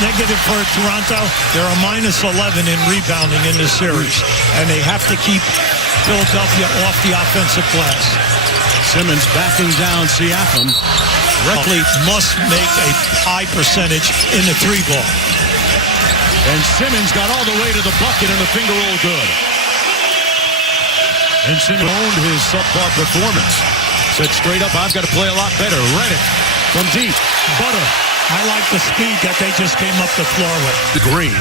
negative for Toronto. They're a -11 in rebounding in this series, and they have to keep Philadelphia off the offensive glass. Simmons backing down Siakam. Reckley must make a high percentage in the 3-ball. And Simmons got all the way to the bucket and the finger roll good. And Simmons owned his subpar performance. Said straight up, I've got to play a lot better. Redick from deep. Butter. I like the speed that they just came up the floor with. Green.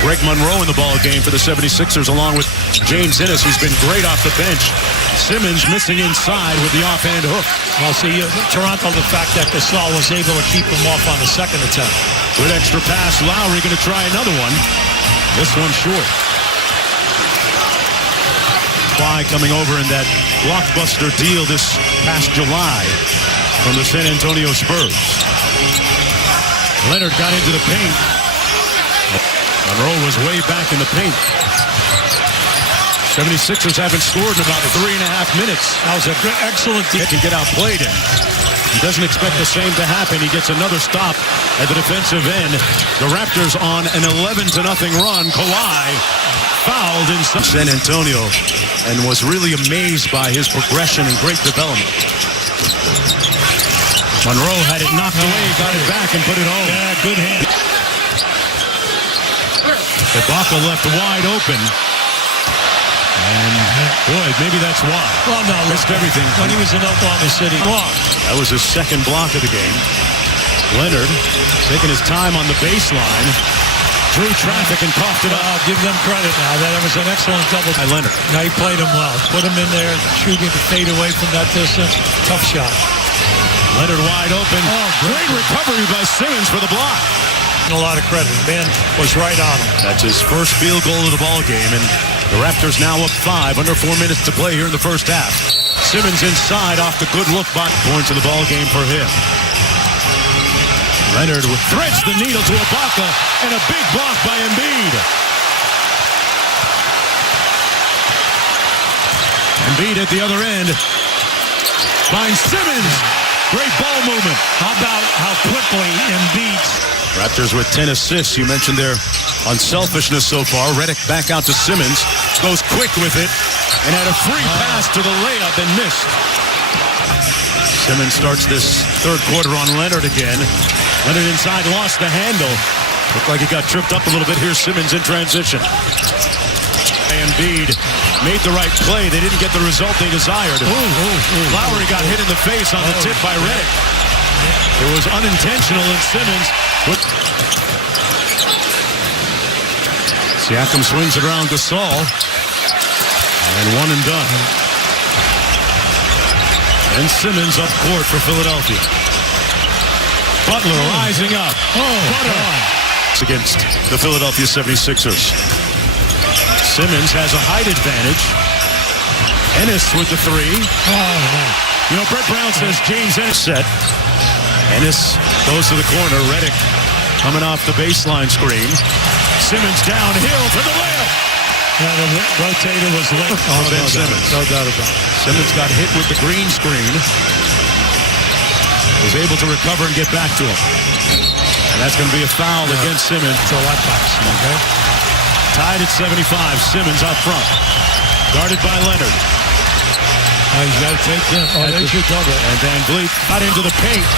Greg Monroe in the ball game for the 76ers along with James Ennis, who's been great off the bench. Simmons missing inside with the offhand hook. Well, see, Toronto, the fact that Gasol was able to keep him off on the second attempt. Good extra pass. Lowry going to try another one. This one short. Kawhi coming over in that blockbuster deal this past July from the San Antonio Spurs. Leonard got into the paint. Monroe was way back in the paint. 76ers haven't scored in about 3.5 minutes. That was a good, excellent He can get outplayed in. He doesn't expect the same to happen. He gets another stop at the defensive end. The Raptors on an 11-0 run. Kawhi fouled in San Antonio and was really amazed by his progression and great development. Monroe had it knocked away, got it back and put it home. Yeah, good hand. Ibaka left wide open. And boy, maybe that's why. Well, no, missed everything. When he was in Oklahoma City. That was his second block of the game. Leonard taking his time on the baseline. Drew traffic and coughed it up. I'll give them credit now. That was an excellent double. By Leonard. Now he played him well. Put him in there, shooting to fade away from that distance. Tough shot. Leonard wide open. Oh, great recovery by Simmons for the block. A lot of credit. Man was right on him. That's his first field goal of the ball game, and the Raptors now up 5, under 4 minutes to play here in the first half. Simmons inside off the good look, but points in the ball game for him. Leonard threads the needle to Ibaka, and a big block by Embiid. Embiid at the other end finds Simmons. Great ball movement. How about how quickly Embiid. Raptors with 10 assists. You mentioned their unselfishness so far. Redick back out to Simmons. Goes quick with it and had a free pass to the layup and missed. Simmons starts this third quarter on Leonard again. Leonard inside, lost the handle. Looked like he got tripped up a little bit. Here's Simmons in transition. Embiid made the right play. They didn't get the result they desired. Lowry got hit in the face on the tip by Redick. It was unintentional, and Simmons Siakam swings it around Gasol, and one and done. And Simmons up court for Philadelphia. Butler rising up. It's against the Philadelphia 76ers. Simmons has a height advantage. Ennis with the three. You know, Brett Brown says James Ennis set. Ennis goes to the corner. Redick coming off the baseline screen. Simmons downhill for the layup. Yeah, the rotator was late. Ben Simmons. No doubt about it. Simmons got hit with the green screen. Was able to recover and get back to him. And that's going to be a foul against Simmons. So that pass, okay? Tied at 75. Simmons out front. Guarded by Leonard. He's got to take him. There's your double. And Van Vliet got into the paint.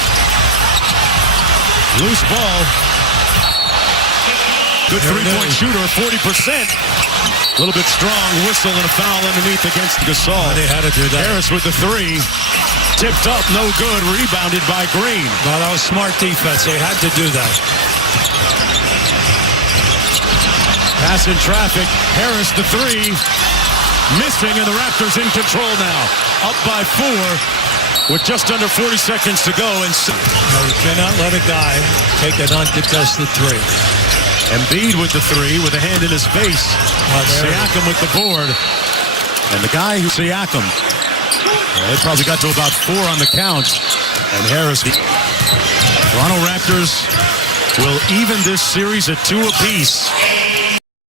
Loose ball. Good three-point shooter, 40%. A little bit strong. Whistle and a foul underneath against Gasol. They had to do that. Harris with the three. Tipped up, no good. Rebounded by Green. Well, that was smart defense. They had to do that. Pass in traffic. Harris the three. Missing, and the Raptors in control now. Up by 4 with just under 40 seconds to go. And no, you cannot let a guy take an uncontested three. Embiid with the three with a hand in his face. Siakam with the board. And the guy who Siakam, they probably got to about 4 on the count. And Harris. Toronto Raptors will even this series at 2 apiece.